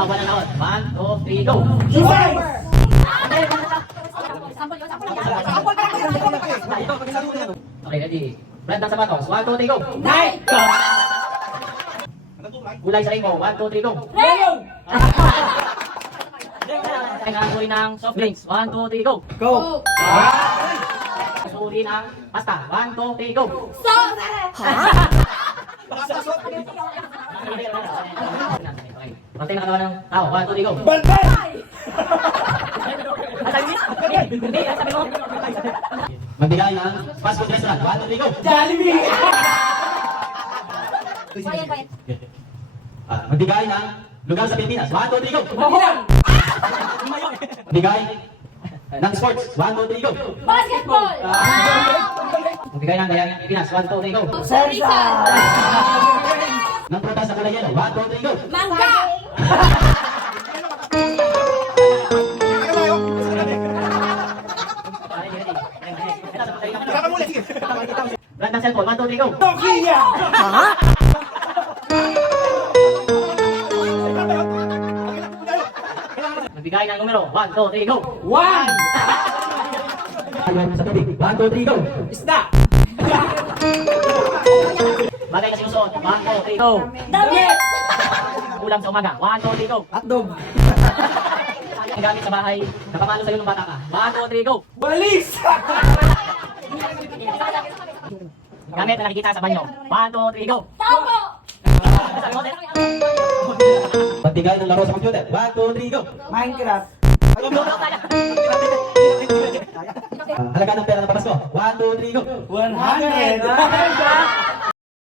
Laban na laot. 1, 2, 3, go! July! Okay, ready. Brand ng sapatos. 1, 2, 3, go! Night! Gulay sa rainbow. 1, 2, 3, go! Melon! Kailangan ng soft drinks. 1, 2, 3, go! Go! Suri ng pasta. 1, 2, 3, go! Pantay na katawan ng tao. 1, 2, 3, go! Bantay! Magbigay ng fast food restaurant. 1, 2, 3, go! Jollibee! Magbigay ng lugar sa Pilipinas. 1, 2, 3, go! Mahilang! Magbigay ng sports. 1, 2, 3, go! Basketball! Magbigay ng gaya ng Pilipinas. 1, 2, 3, go! Sersa! Ng prutas sa kulay yellow. 1, 2, 3, go! Mangga! Brand ng cellphone. 1, 2, 3, go! Nokia! Magbigay ng numero. 1, 2, 3, go! One! Ayaw sa tubig. 1, 2, 3, go! Isda! Bagay na sinusuot. 1, 2, 3, go! Damit! Ulam sa umaga. 1, 2, 3, go! Hotdog! Ang gamit sa bahay. Napamalo sa'yo nung bata ka. 1, 2, 3, go! Balis! Gamit na nakikita sa banyo. 1, 2, 3, go! Taupo! Magbigay ng laro sa computer. 1, 2, 3, go! Minecraft! Halaga ng pera ng papasko. 1, 2, 3, go! 100!